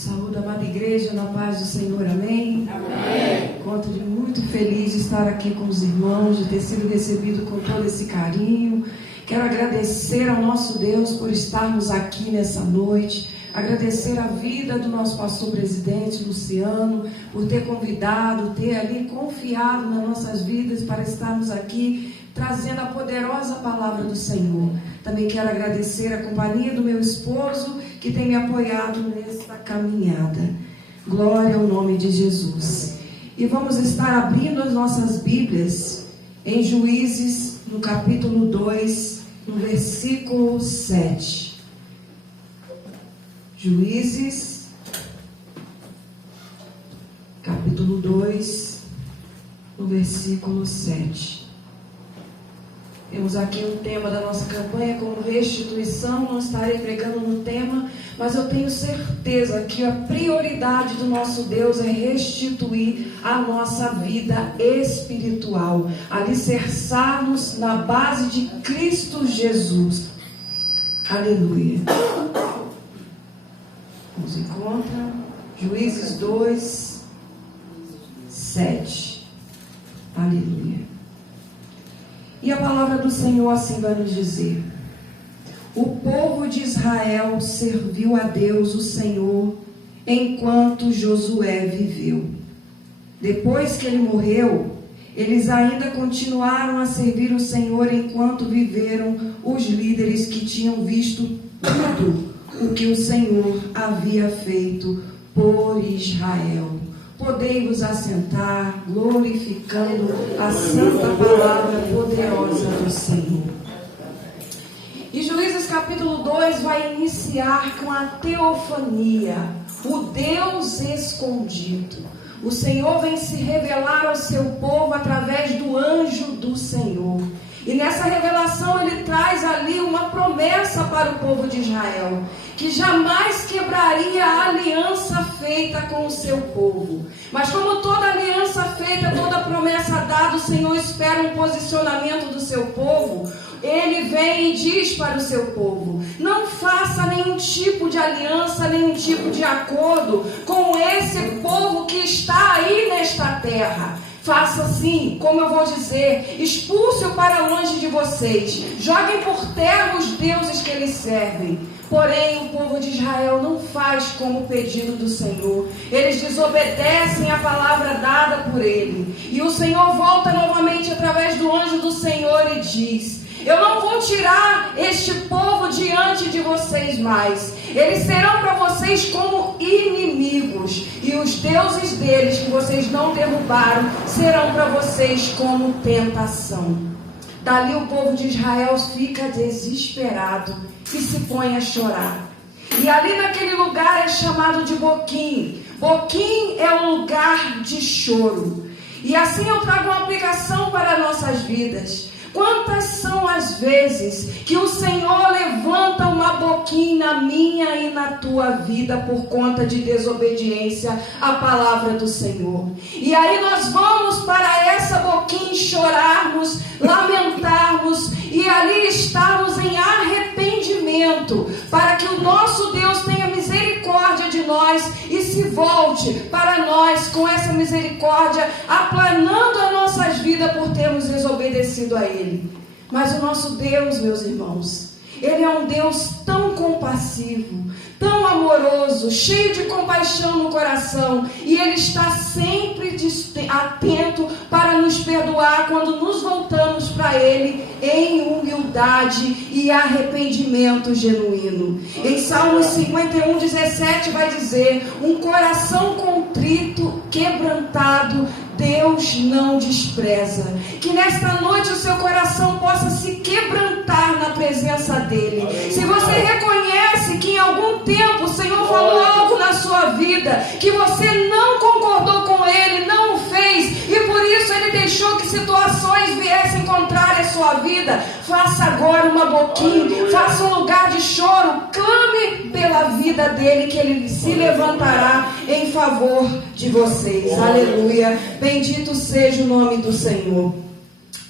Saúde, amada igreja, na paz do Senhor, amém? Amém. Encontro muito feliz de estar aqui com os irmãos, de ter sido recebido com todo esse carinho. Quero agradecer ao nosso Deus por estarmos aqui nessa noite. Agradecer a vida do nosso pastor presidente, Luciano, por ter convidado, ter ali confiado nas nossas vidas para estarmos aqui trazendo a poderosa palavra do Senhor. Também quero agradecer a companhia do meu esposo, que tem me apoiado nesta caminhada. Glória ao nome de Jesus. E vamos estar abrindo as nossas Bíblias em Juízes, no capítulo 2, no versículo 7. Juízes, capítulo 2, no versículo 7. Temos aqui um tema da nossa campanha como restituição. Não estarei pregando no tema, mas eu tenho certeza que a prioridade do nosso Deus é restituir a nossa vida espiritual, alicerçar-nos na base de Cristo Jesus. Aleluia. Nos encontra Juízes 2, 7. Aleluia. E a palavra do Senhor assim vai nos dizer: o povo de Israel serviu a Deus, o Senhor, enquanto Josué viveu. Depois que ele morreu, eles ainda continuaram a servir o Senhor enquanto viveram os líderes que tinham visto tudo o que o Senhor havia feito por Israel. Podei-vos assentar, glorificando a santa palavra poderosa do Senhor. E Juízes capítulo 2 vai iniciar com a teofania, o Deus escondido. O Senhor vem se revelar ao seu povo através do anjo do Senhor. E nessa revelação ele traz ali uma promessa para o povo de Israel, que jamais quebraria a aliança feita com o seu povo. Mas como toda aliança feita, toda promessa dada, o Senhor espera um posicionamento do seu povo. Ele vem e diz para o seu povo: não faça nenhum tipo de aliança, nenhum tipo de acordo com esse povo que está aí nesta terra. Faça assim, como eu vou dizer, expulse-o para longe de vocês, joguem por terra os deuses que eles servem. Porém, o povo de Israel não faz como o pedido do Senhor. Eles desobedecem a palavra dada por ele. E o Senhor volta novamente através do anjo do Senhor e diz: eu não vou tirar este povo diante de vocês mais. Eles serão para vocês como inimigos. E os deuses deles que vocês não derrubaram serão para vocês como tentação. Dali o povo de Israel fica desesperado e se põe a chorar. E ali naquele lugar é chamado de Boquim. Boquim é um lugar de choro. E assim eu trago uma aplicação para nossas vidas. Quantas são as vezes que o Senhor levanta uma boquinha na minha e na tua vida por conta de desobediência à palavra do Senhor? E aí nós vamos para essa boquinha chorarmos, lamentarmos e ali estarmos em arrependimento, para que o nosso Deus tenha misericórdia de nós e se volte para nós com essa misericórdia, aplanando as nossas vidas por termos desobedecido a Ele. Mas o nosso Deus, meus irmãos, Ele é um Deus tão compassivo, tão amoroso, cheio de compaixão no coração, e Ele está sempre atento para nos perdoar quando nos voltamos para Ele em humildade e arrependimento genuíno. Em Salmos 51, 17 vai dizer: um coração contrito, quebrantado, Deus não despreza. Que nesta noite o seu coração possa se quebrantar na presença dEle. Se você reconhece que em algum tempo o Senhor falou algo na sua vida, que você não concordou com Ele, não o fez, e por isso Ele deixou que situações viessem contrárias à sua vida, faça agora uma boquinha, faça um lugar de choro, clame pela vida dEle, que Ele se levantará em favor de vocês. Aleluia. Bendito seja o nome do Senhor.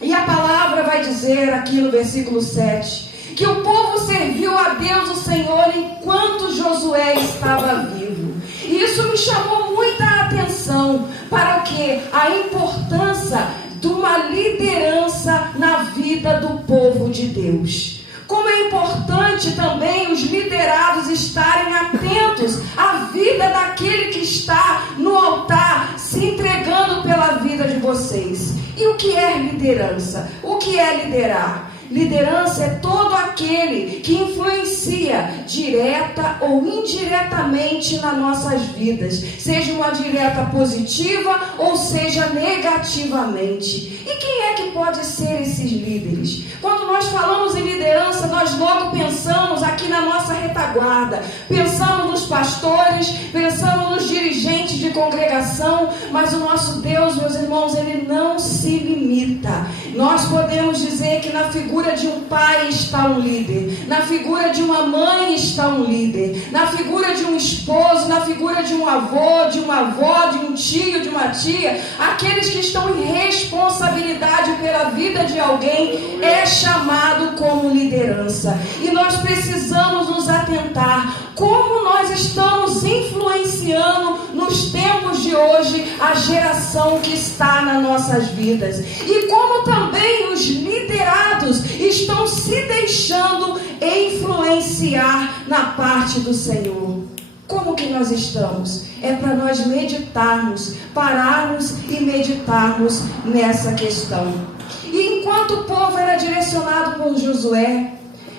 E a palavra vai dizer aqui no versículo 7, que o povo serviu a Deus, o Senhor, enquanto Josué estava vivo. E isso me chamou muita atenção para o quê? A importância de uma liderança na vida do povo de Deus. Como é importante também os liderados estarem atentos à vida daquele que está no altar, se entregando pela vida de vocês. E o que é liderança? O que é liderar? Liderança é todo aquele que influencia direta ou indiretamente nas nossas vidas, seja uma direta positiva ou seja negativamente. E quem é que pode ser esses líderes? Quando nós falamos em liderança, nós logo pensamos aqui na nossa retaguarda, pensamos nos pastores, pensamos nos dirigentes de congregação, mas o nosso Deus, meus irmãos, Ele não se limita. Nós podemos dizer que na figura de um pai está um líder, na figura de uma mãe está um líder, na figura de um esposo, na figura de um avô, de uma avó, de um tio, de uma tia, aqueles que estão em responsabilidade pela vida de alguém é chamado como liderança. E nós precisamos nos atentar como nós estamos influenciando nos tempos de hoje a geração que está nas nossas vidas. E como também os liderados estão se deixando influenciar na parte do Senhor. Como que nós estamos? É para nós meditarmos, pararmos e meditarmos nessa questão. E enquanto o povo era direcionado por Josué,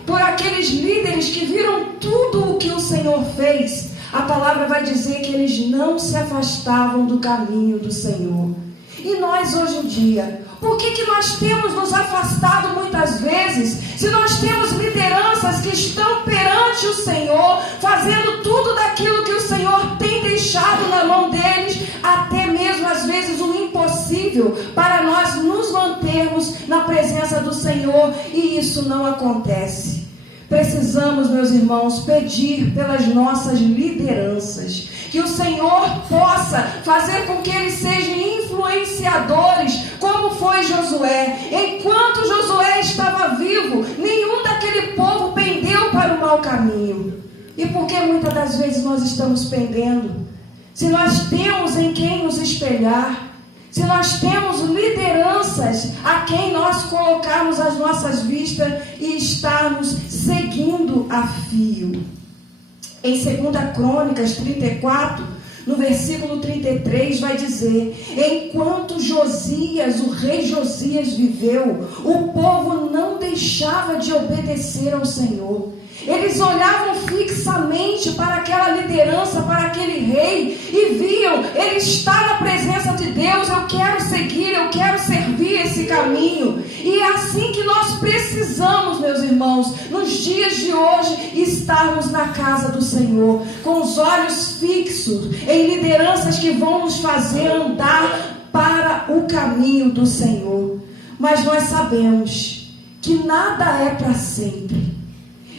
por aqueles líderes que viram tudo o que o Senhor fez, a palavra vai dizer que eles não se afastavam do caminho do Senhor. E nós hoje em dia, por que nós temos nos afastado muitas vezes, se nós temos lideranças que estão perante o Senhor, fazendo tudo daquilo que o Senhor tem deixado na mão deles, até mesmo às vezes o impossível, para nós nos mantermos na presença do Senhor, e isso não acontece. Precisamos, meus irmãos, pedir pelas nossas lideranças, que o Senhor possa fazer com que eles sejam influenciadores, como foi Josué. Enquanto Josué estava vivo, nenhum daquele povo pendeu para o mau caminho. E por que muitas das vezes nós estamos pendendo? Se nós temos em quem nos espelhar, se nós temos lideranças a quem nós colocarmos as nossas vistas e estarmos seguindo a fio. Em 2 Crônicas 34, no versículo 33, vai dizer: enquanto Josias, o rei Josias, viveu, o povo não deixava de obedecer ao Senhor. Eles olhavam fixamente para aquela liderança, para aquele rei, e viam, ele está na presença de Deus, eu quero seguir, eu quero servir esse caminho. E é assim que nós precisamos, meus irmãos, nos dias de hoje, estarmos na casa do Senhor, com os olhos fixos em lideranças que vão nos fazer andar para o caminho do Senhor. Mas nós sabemos que nada é para sempre.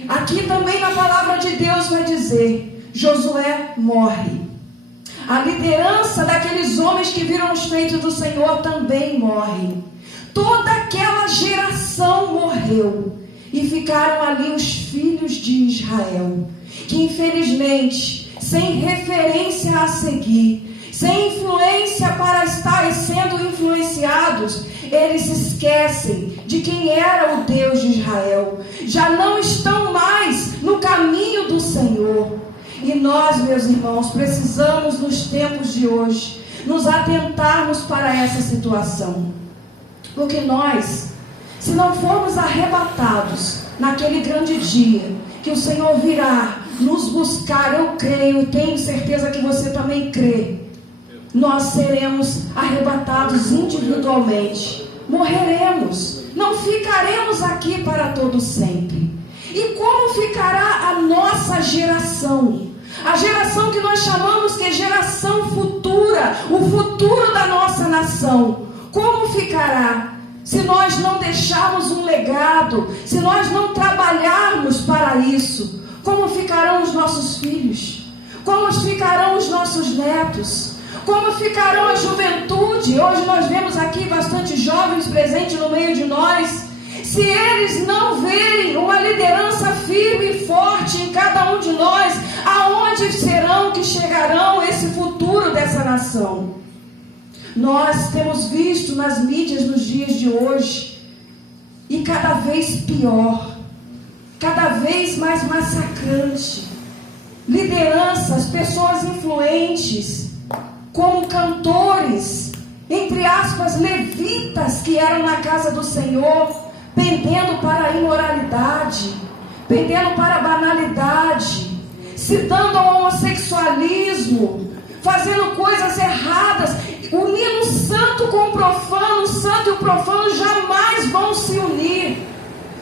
Aqui também na palavra de Deus vai dizer: Josué morre. A liderança daqueles homens que viram os feitos do Senhor também morre. Toda aquela geração morreu. E ficaram ali os filhos de Israel, que infelizmente, sem referência a seguir, sem influência para estar sendo influenciados, eles se esquecem de quem era o Deus de Israel. Já não estão mais no caminho do Senhor. E nós, meus irmãos, precisamos nos tempos de hoje nos atentarmos para essa situação. Porque nós, se não formos arrebatados naquele grande dia que o Senhor virá nos buscar, eu creio e tenho certeza que você também crê, nós seremos arrebatados individualmente, morreremos, não ficaremos aqui para todo sempre. E como ficará a nossa geração? A geração que nós chamamos que é geração futura, o futuro da nossa nação. Como ficará se nós não deixarmos um legado, se nós não trabalharmos para isso? Como ficarão os nossos filhos? Como ficarão os nossos netos? Como ficarão a juventude? Hoje nós vemos aqui bastante jovens presentes no meio de nós. Se eles não verem uma liderança firme e forte em cada um de nós, aonde aonde serão que chegarão esse futuro dessa nação? Nós temos visto nas mídias nos dias de hoje, e cada vez pior, cada vez mais massacrante, lideranças, pessoas influentes, como cantores, entre aspas, levitas, que eram na casa do Senhor, pendendo para a imoralidade, pendendo para a banalidade, citando ao homossexualismo, fazendo coisas erradas, unindo o santo com o profano. O santo e o profano jamais vão se unir.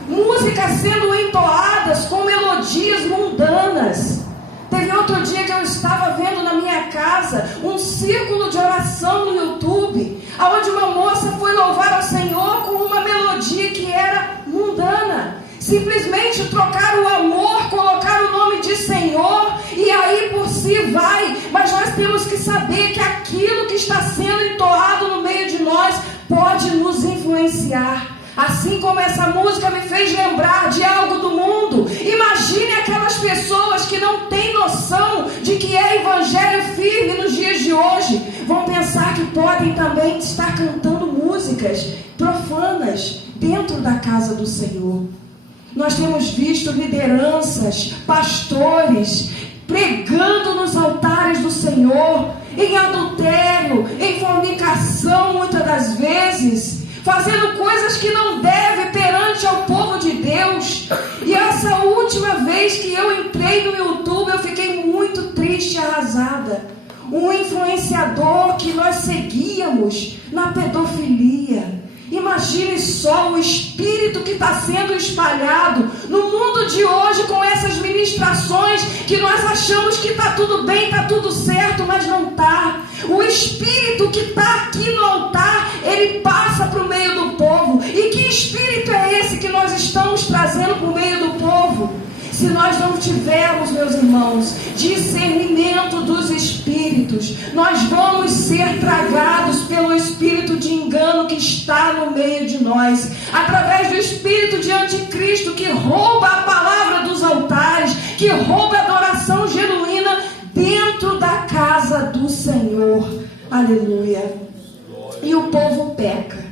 Músicas sendo entoadas com melodias mundanas. Teve outro dia que eu estava vendo na minha casa um círculo de oração no YouTube, onde uma moça foi louvar ao Senhor com uma melodia que era mundana. Simplesmente trocar o amor, colocar o nome de Senhor, e aí por si vai. Mas nós temos que saber que aquilo que está sendo entoado no meio de nós pode nos influenciar. Assim como essa música me fez lembrar de algo do mundo, imagine aquelas pessoas que não têm noção de que é evangelho firme nos dias de hoje. Vão pensar que podem também estar cantando músicas profanas dentro da casa do Senhor. Nós temos visto lideranças, pastores, pregando nos altares do Senhor, em adultério, em fornicação, muitas das vezes, fazendo coisas que não deve perante ao povo de Deus. E essa última vez que eu entrei no YouTube, eu fiquei muito triste e arrasada. Um influenciador que nós seguíamos na pedofilia. Imagine só o espírito que está sendo espalhado no mundo de hoje com essas ministrações que nós achamos que está tudo bem, está tudo certo, mas não está. O espírito que está aqui no altar, ele passa para o meio do povo. E que espírito é esse que nós estamos trazendo para o meio do povo? Se nós não tivermos, meus irmãos, discernimento dos espíritos, nós vamos ser tragados pelo espírito de engano que está no meio de nós, através do espírito de anticristo que rouba a palavra dos altares, que rouba a adoração genuína dentro da casa do Senhor. Aleluia. E o povo peca.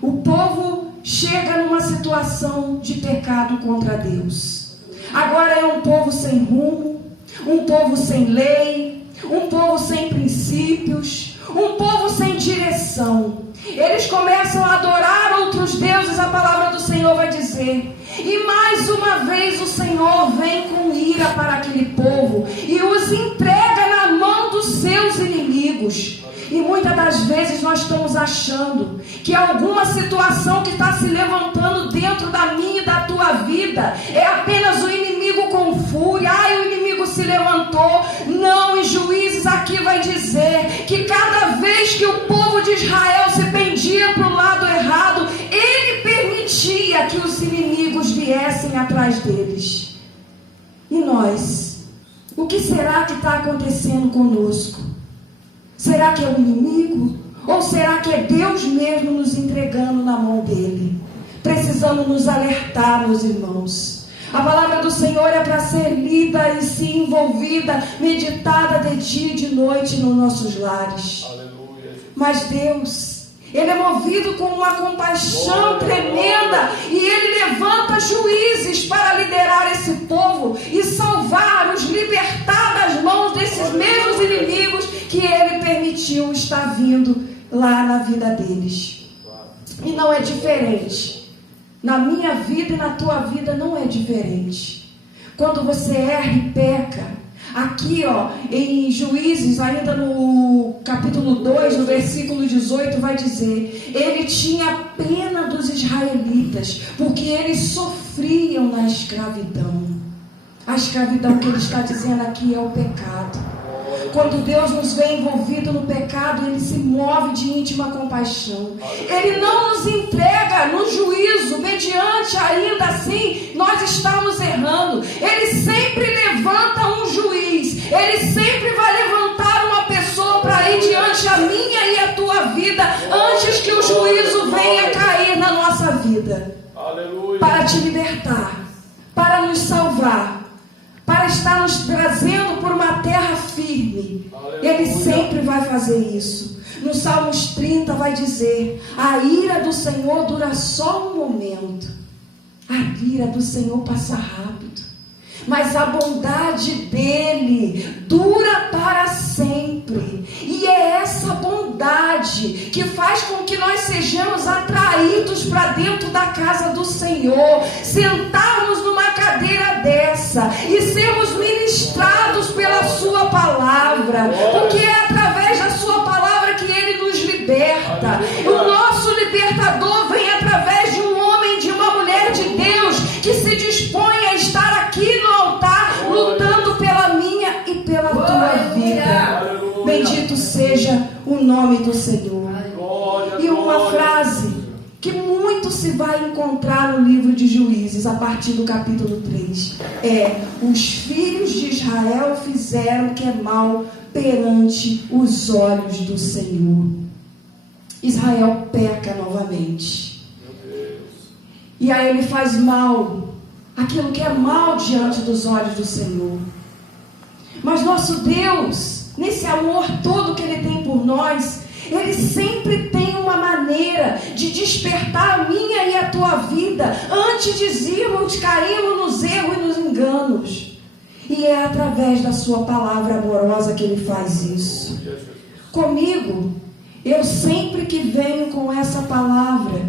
O povo chega numa situação de pecado contra Deus. Agora é um povo sem rumo, um povo sem lei, um povo sem princípios, um povo sem direção. Eles começam a adorar outros deuses, a palavra do Senhor vai dizer. E mais uma vez o Senhor vem com ira para aquele povo e os entrega na mão dos seus inimigos. E muitas das vezes nós estamos achando que alguma situação que está se levantando dentro da minha e da tua vida é apenas o inimigo com fúria. Ai, o inimigo se levantou. Não, em Juízes aqui vai dizer que cada vez que o povo de Israel se pendia para o lado errado, ele permitia que os inimigos viessem atrás deles. E nós? O que será que está acontecendo conosco? Será que é o inimigo? Ou será que é Deus mesmo nos entregando na mão dele? Precisamos nos alertar, meus irmãos. A palavra do Senhor é para ser lida e se envolvida, meditada de dia e de noite nos nossos lares. Aleluia. Mas Deus, Ele é movido com uma compaixão tremenda e Ele levanta juízes para liderar esse povo e salvar, os libertar das mãos desses mesmos inimigos que Ele permitiu estar vindo lá na vida deles. E não é diferente. Na minha vida e na tua vida não é diferente. Quando você erra e peca, aqui em Juízes, ainda no capítulo 2, no versículo 18, vai dizer: ele tinha pena dos israelitas, porque eles sofriam na escravidão. A escravidão que ele está dizendo aqui é o pecado. Quando Deus nos vê envolvido no pecado, Ele se move de íntima compaixão. Ele não nos entrega no juízo, mediante ainda assim nós estamos errando. Ele sempre levanta um juiz. Ele sempre vai levantar uma pessoa para ir diante a minha e a tua vida, antes que o juízo venha cair na nossa vida. Aleluia. Para te libertar, para nos salvar, para para estar nos trazendo por uma terra firme. Ele sempre vai fazer isso. No Salmos 30 vai dizer: a ira do Senhor dura só um momento. A ira do Senhor passa rápido, mas a bondade dele dura para sempre. E é essa bondade que faz com que nós sejamos atraídos para dentro da casa do Senhor, sentarmos numa cadeira dessa e sermos ministrados pela sua palavra, porque é através da sua palavra que ele nos liberta. O nosso libertador vem através de um homem, de uma mulher de Deus que se dispõe a estar aqui no altar, lutando pela minha e pela tua vida. Bendito seja o nome do Senhor. E uma frase que muito se vai encontrar no livro de Juízes, a partir do capítulo 3, é: os filhos de Israel fizeram o que é mal perante os olhos do Senhor. Israel peca novamente. E aí ele faz mal, aquilo que é mal diante dos olhos do Senhor. Mas nosso Deus, nesse amor todo que Ele tem por nós, Ele sempre tem uma maneira de despertar a minha e a tua vida antes de cairmos nos erros e nos enganos. E é através da sua palavra amorosa que Ele faz isso. Comigo, eu sempre que venho com essa palavra,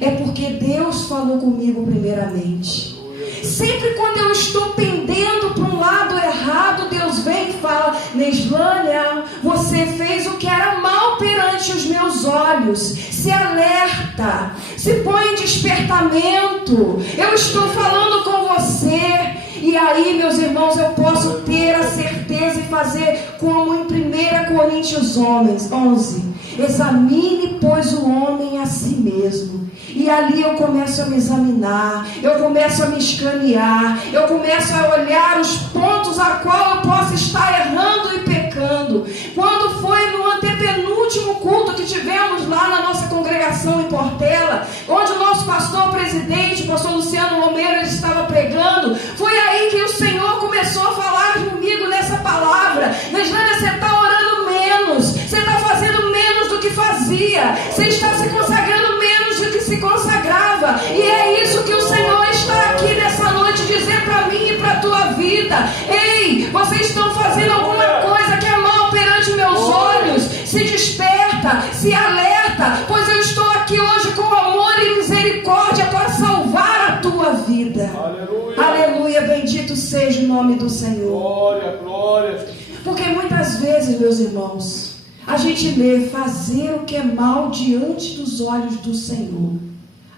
é porque Deus falou comigo primeiramente. Sempre quando eu estou pendendo para um lado errado, Deus vem e fala: Neslânia, você fez o que era mal perante os meus olhos. Se alerta, se põe em despertamento. Eu estou falando com você. E aí, meus irmãos, eu posso ter a certeza e fazer como em 1 Coríntios 11: examine, pois, o homem a si mesmo. E ali eu começo a me examinar, eu começo a me escanear, eu começo a olhar os pontos a qual eu posso estar errando e pecando. Quando foi no antepenúltimo culto que tivemos lá na nossa congregação em Portela, onde o nosso pastor presidente, o pastor Luciano Romero, ele estava pregando, foi aí que o Senhor começou a falar comigo nessa palavra: Neslânia, você está orando menos, você está fazendo menos do que fazia, você está se consagrando menos do que se consagrava. E é isso que o Senhor está aqui nessa noite dizer para mim e para a tua vida: ei, vocês estão fazendo alguma coisa que é mal perante meus olhos. Se desperta, se alerta, pois eu estou aqui hoje com amor e misericórdia para salvar a tua vida. Aleluia, aleluia, bendito seja o nome do Senhor. Glória, glória. Porque muitas vezes, meus irmãos, a gente lê fazer o que é mal diante dos olhos do Senhor.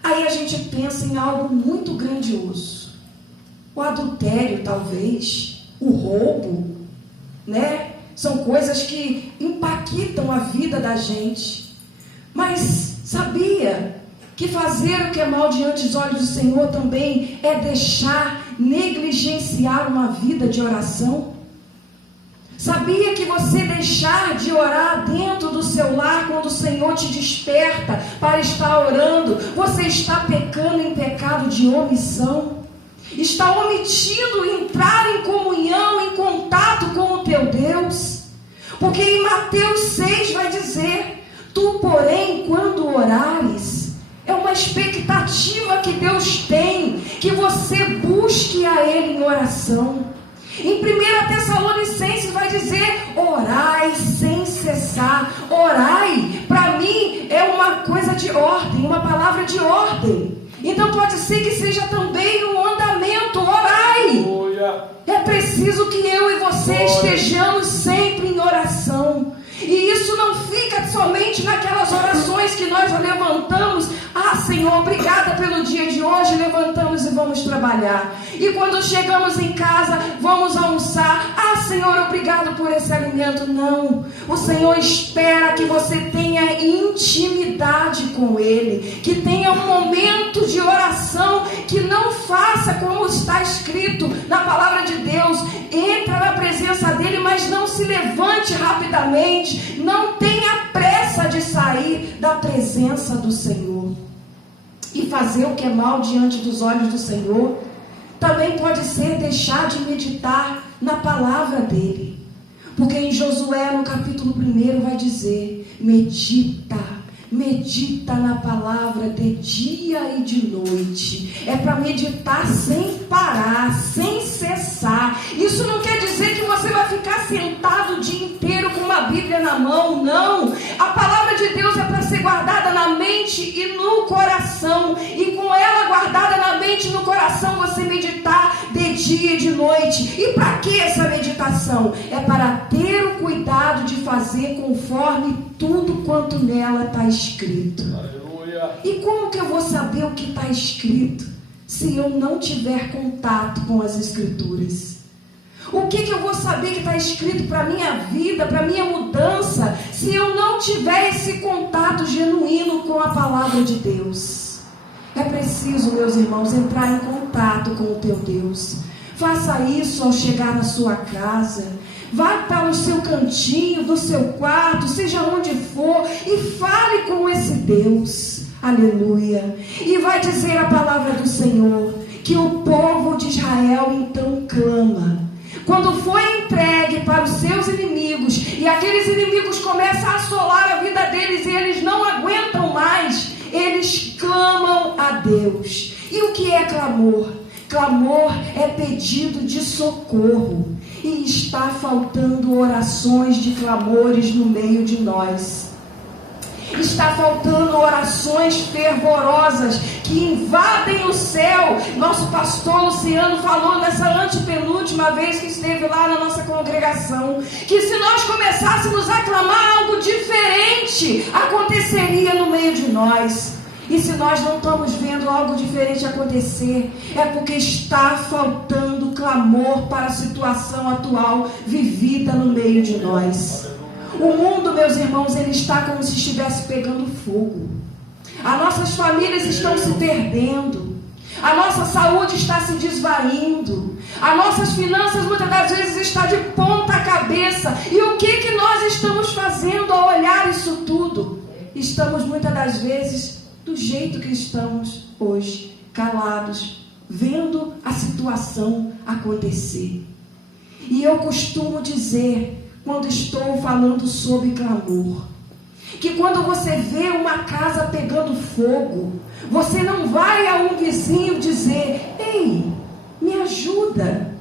Aí a gente pensa em algo muito grandioso. O adultério, talvez, o roubo, né? São coisas que impactam a vida da gente. Mas sabia que fazer o que é mal diante dos olhos do Senhor também é negligenciar uma vida de oração? Sabia que você deixar de orar dentro do seu lar, quando o Senhor te desperta para estar orando, você está pecando em pecado de omissão? Está omitindo entrar em comunhão, em contato com o teu Deus? Porque em Mateus 6 vai dizer: tu, porém, quando orares, é uma expectativa que Deus tem, que você busque a Ele em oração. Em 1 Tessalonicenses vai dizer: orai sem cessar. Orai, para mim, é uma coisa de ordem, uma palavra de ordem. Então pode ser que seja também um andamento. Orai. É preciso que eu e você estejamos sempre em oração. E isso não fica somente naquelas orações que nós levantamos: ah, Senhor, obrigada pelo dia de hoje, levantamos e vamos trabalhar. E quando chegamos em casa, vamos almoçar: ah, Senhor, obrigado por esse alimento. Não, o Senhor espera que você tenha intimidade com Ele, que tenha um momento de oração, que não faça como está escrito na palavra de Deus: entra na presença dEle, mas não se levante rapidamente. Não tenha pressa de sair da presença do Senhor. E fazer o que é mal diante dos olhos do Senhor também pode ser deixar de meditar na palavra dele. Porque em Josué, no capítulo 1, vai dizer: medita na palavra de dia e de noite. É para meditar sem parar, sem cessar. Isso não quer dizer que você vai ficar sentado o dia inteiro com uma Bíblia na mão, não. A palavra de Deus é para ser guardada na mente e no coração. E com ela guardada na mente e no coração, você meditar de dia e de noite. E para que essa meditação? É para ter o cuidado de fazer conforme tudo quanto nela está escrito. Aleluia. E como que eu vou saber o que está escrito se eu não tiver contato com as Escrituras? O que eu vou saber que está escrito para a minha vida, para a minha mudança, se eu não tiver esse contato genuíno com a palavra de Deus? É preciso, meus irmãos, entrar em contato com o teu Deus. Faça isso ao chegar na sua casa. Vá para o seu cantinho, do seu quarto, seja onde for, e fale com esse Deus. Aleluia. E vai dizer a palavra do Senhor que o povo de Israel então clama. Quando foi entregue para os seus inimigos, e aqueles inimigos começam a assolar a vida deles, e eles não aguentam mais, eles clamam a Deus. E o que é clamor? Clamor é pedido de socorro. E está faltando orações de clamores no meio de nós. Está faltando orações fervorosas que invadem o céu. Nosso pastor Luciano falou nessa antepenúltima vez que esteve lá na nossa congregação, que se nós começássemos a clamar, algo diferente aconteceria no meio de nós. E se nós não estamos vendo algo diferente acontecer, é porque está faltando clamor para a situação atual vivida no meio de nós. O mundo, meus irmãos, ele está como se estivesse pegando fogo. As nossas famílias estão se perdendo. A nossa saúde está se desvaindo. As nossas finanças muitas das vezes estão de ponta cabeça. E o que nós estamos fazendo ao olhar isso tudo? Estamos muitas das vezes do jeito que estamos hoje, calados, vendo a situação acontecer. E eu costumo dizer, quando estou falando sobre clamor, que quando você vê uma casa pegando fogo, você não vai a um vizinho dizer: ei, me ajuda,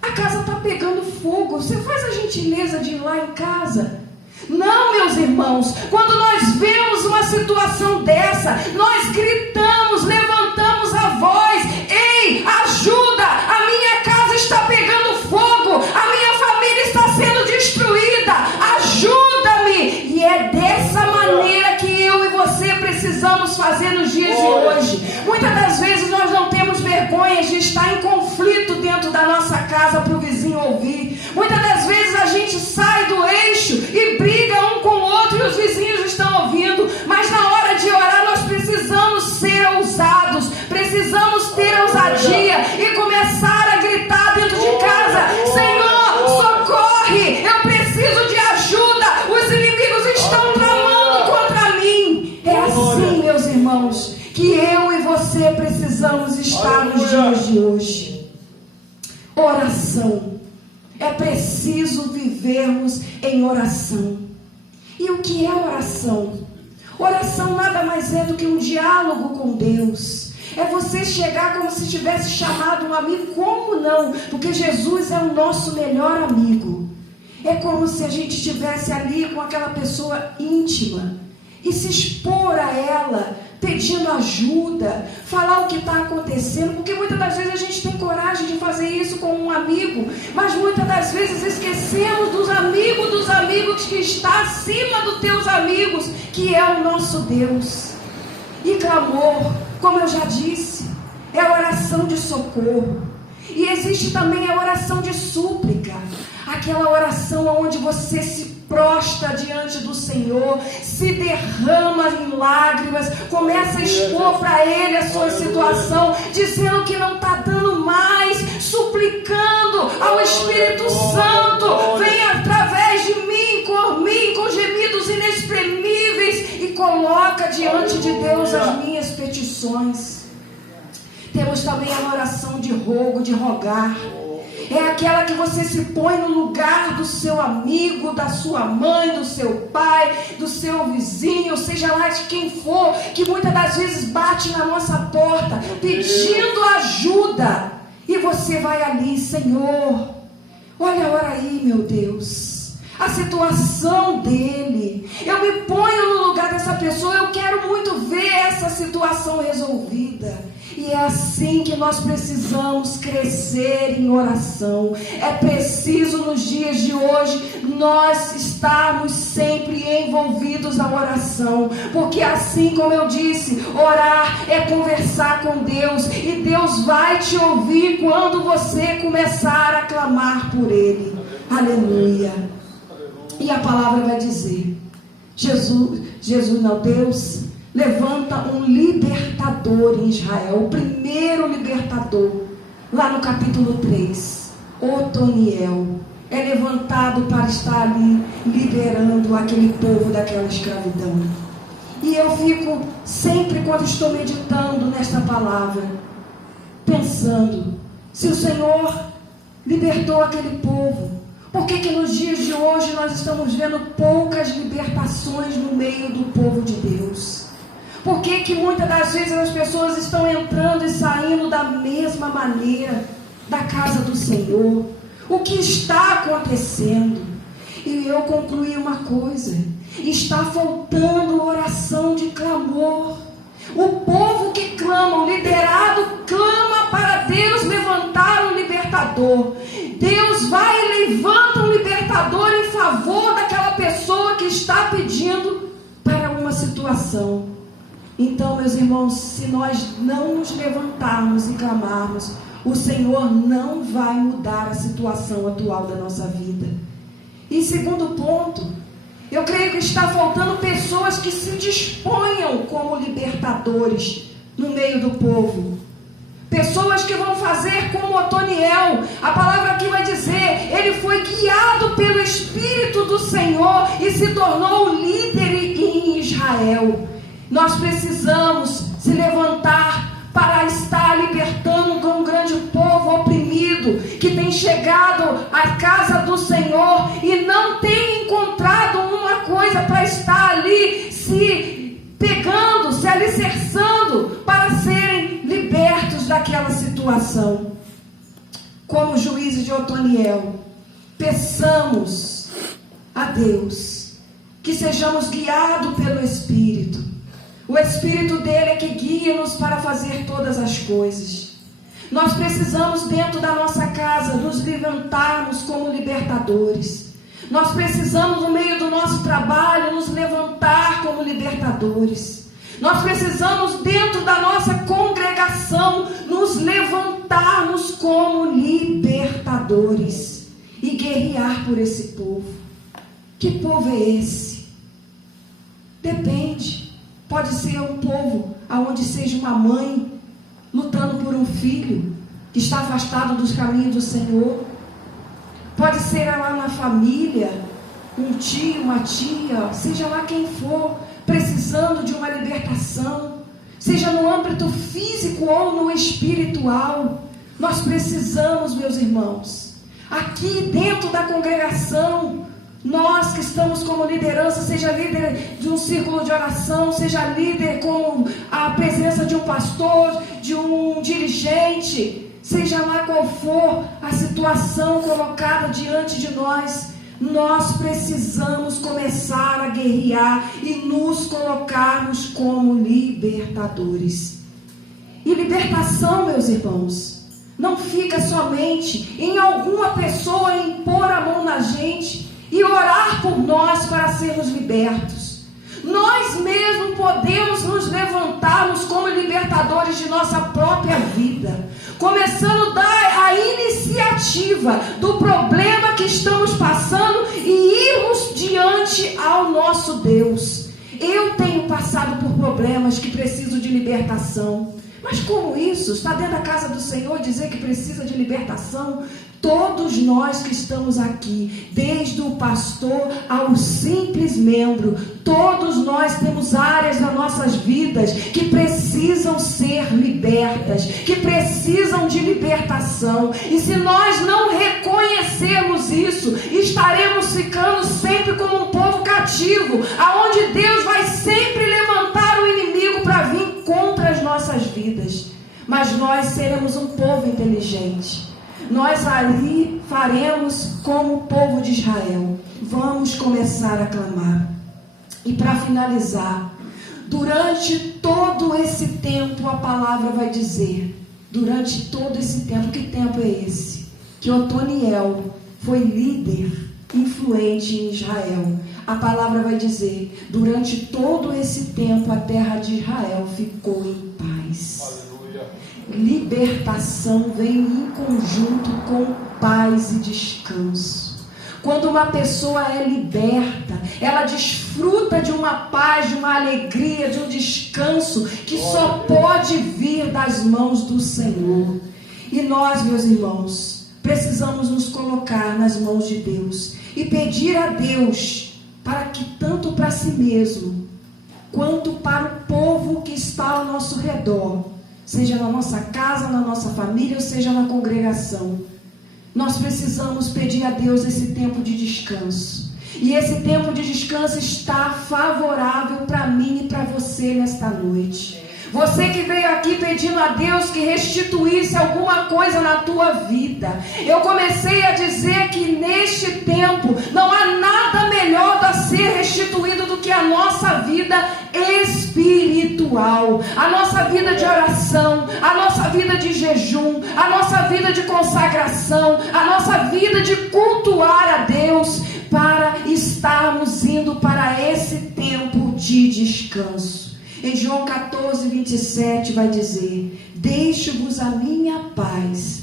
a casa está pegando fogo, você faz a gentileza de ir lá em casa? Não, meus irmãos, quando nós vemos uma situação dessa, nós gritamos, levantamos a voz: ei, ajuda, a minha casa está pegando fogo, a minha família está sendo destruída, ajuda-me. E é dessa maneira que eu e você precisamos fazer nos dias de hoje. Muitas das vezes nós não temos vergonha de estar em conflito dentro da nossa casa para o vizinho ouvir. Muitas das vezes a gente sai do eixo e briga um com o outro e os vizinhos estão ouvindo. Mas na hora de orar nós precisamos ser ousados, precisamos ter ousadia e começar a gritar dentro de casa: Senhor, socorre, eu preciso de ajuda, os inimigos estão tramando contra mim. É assim, meus irmãos, que eu e você precisamos estar nos dias de hoje. Oração. É preciso vivermos em oração. E o que é oração? Oração nada mais é do que um diálogo com Deus. É você chegar como se tivesse chamado um amigo. Como não? Porque Jesus é o nosso melhor amigo. É como se a gente estivesse ali com aquela pessoa íntima e se expor a ela, pedindo ajuda, falar o que está acontecendo, porque muitas das vezes a gente tem coragem de fazer isso com um amigo, mas muitas das vezes esquecemos dos amigos que está acima dos teus amigos, que é o nosso Deus. E clamor, como eu já disse, é a oração de socorro. E existe também a oração de súplica, aquela oração onde você se prostra diante do Senhor, se derrama em lágrimas, começa a expor para Ele a sua situação, dizendo que não está dando mais, suplicando ao Espírito Santo: vem através de mim, com gemidos inexprimíveis, e coloca diante de Deus as minhas petições. Temos mas também é uma oração de rogo, de rogar. É aquela que você se põe no lugar do seu amigo, da sua mãe, do seu pai, do seu vizinho, seja lá de quem for, que muitas das vezes bate na nossa porta, pedindo ajuda. E você vai ali, Senhor, olha a hora aí, meu Deus, a situação dele. Eu me ponho no lugar dessa pessoa, eu quero muito ver essa situação resolvida. E é assim que nós precisamos crescer em oração. É preciso nos dias de hoje nós estarmos sempre envolvidos na oração, porque assim como eu disse, orar é conversar com Deus, e Deus vai te ouvir quando você começar a clamar por Ele. Aleluia. E a palavra vai dizer, Deus levanta um libertador em Israel, o primeiro libertador, lá no capítulo 3, Otoniel, é levantado para estar ali liberando aquele povo daquela escravidão. E eu fico sempre, quando estou meditando nesta palavra, pensando, se o Senhor libertou aquele povo, por que nos dias de hoje nós estamos vendo poucas libertações no meio do povo de Deus? Por que muitas das vezes as pessoas estão entrando e saindo da mesma maneira da casa do Senhor? O que está acontecendo? E eu concluí uma coisa: está faltando oração de clamor. O povo que clama, o liderado clama para Deus levantar um libertador. Deus vai e levanta um libertador em favor daquela pessoa que está pedindo para uma situação. Então, meus irmãos, se nós não nos levantarmos e clamarmos, o Senhor não vai mudar a situação atual da nossa vida. E segundo ponto, eu creio que está faltando pessoas que se disponham como libertadores no meio do povo. Pessoas que vão fazer como Otoniel. A palavra aqui vai dizer, ele foi guiado pelo Espírito do Senhor e se tornou líder em Israel. Nós precisamos se levantar para estar libertando um grande povo oprimido, que tem chegado à casa do Senhor e não tem encontrado uma coisa para estar ali se pegando, se alicerçando para serem libertos daquela situação. Como juízes de Otoniel, peçamos a Deus que sejamos guiados pelo Espírito. O Espírito dele é que guia-nos para fazer todas as coisas. Nós precisamos, dentro da nossa casa, nos levantarmos como libertadores. Nós precisamos, no meio do nosso trabalho, nos levantar como libertadores. Nós precisamos, dentro da nossa congregação, nos levantarmos como libertadores e guerrear por esse povo. Que povo é esse? Depende. Pode ser um povo onde seja uma mãe lutando por um filho que está afastado dos caminhos do Senhor. Pode ser lá na família, um tio, uma tia, seja lá quem for, precisando de uma libertação, seja no âmbito físico ou no espiritual. Nós precisamos, meus irmãos, aqui dentro da congregação, nós que estamos como liderança, seja líder de um círculo de oração, seja líder com a presença de um pastor, de um dirigente, seja lá qual for a situação colocada diante de nós, nós precisamos começar a guerrear e nos colocarmos como libertadores. E libertação, meus irmãos, não fica somente em alguma pessoa impor a mão na gente e orar por nós para sermos libertos. Nós mesmos podemos nos levantarmos como libertadores de nossa própria vida, começando a iniciativa do problema que estamos passando e irmos diante ao nosso Deus. Eu tenho passado por problemas que preciso de libertação, Mas como isso? Está dentro da casa do Senhor dizer que precisa de libertação? Todos nós que estamos aqui, desde o pastor ao simples membro, todos nós temos áreas nas nossas vidas que precisam ser libertas, que precisam de libertação. E se nós não reconhecermos isso, estaremos ficando sempre como um povo cativo, aonde Deus vai sempre levantar o inimigo para vir contra as nossas vidas. Mas nós seremos um povo inteligente. Nós ali faremos como o povo de Israel. Vamos começar a clamar. E para finalizar, durante todo esse tempo a palavra vai dizer, durante todo esse tempo, que tempo é esse? Que Otoniel foi líder influente em Israel. A palavra vai dizer, durante todo esse tempo a terra de Israel ficou em paz. Libertação vem em conjunto com paz e descanso. Quando uma pessoa é liberta, ela desfruta de uma paz, de uma alegria, de um descanso que só pode vir das mãos do Senhor. E nós, meus irmãos, precisamos nos colocar nas mãos de Deus e pedir a Deus para que tanto para si mesmo quanto para o povo que está ao nosso redor, seja na nossa casa, na nossa família, ou seja na congregação, nós precisamos pedir a Deus esse tempo de descanso. E esse tempo de descanso está favorável para mim e para você nesta noite. Você que veio aqui pedindo a Deus que restituísse alguma coisa na tua vida. Eu comecei a dizer que neste tempo não há nada melhor a ser restituído do que a nossa vida espiritual, a nossa vida de oração, a nossa vida de jejum, a nossa vida de consagração, a nossa vida de cultuar a Deus, para estarmos indo para esse tempo de descanso. Em João 14, 27 vai dizer: deixo-vos a minha paz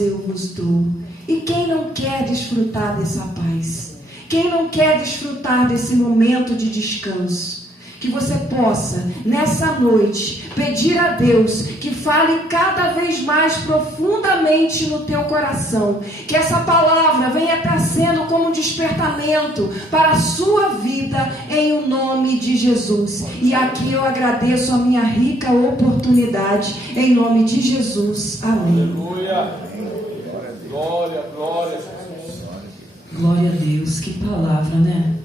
eu vos dou. E quem não quer desfrutar dessa paz? Quem não quer desfrutar desse momento de descanso? Que você possa, nessa noite, pedir a Deus que fale cada vez mais profundamente no teu coração. Que essa palavra venha trazendo como um despertamento para a sua vida, em o nome de Jesus. E aqui eu agradeço a minha rica oportunidade, em nome de Jesus. Amém. Aleluia. Glória, glória. Glória a Deus, que palavra, né?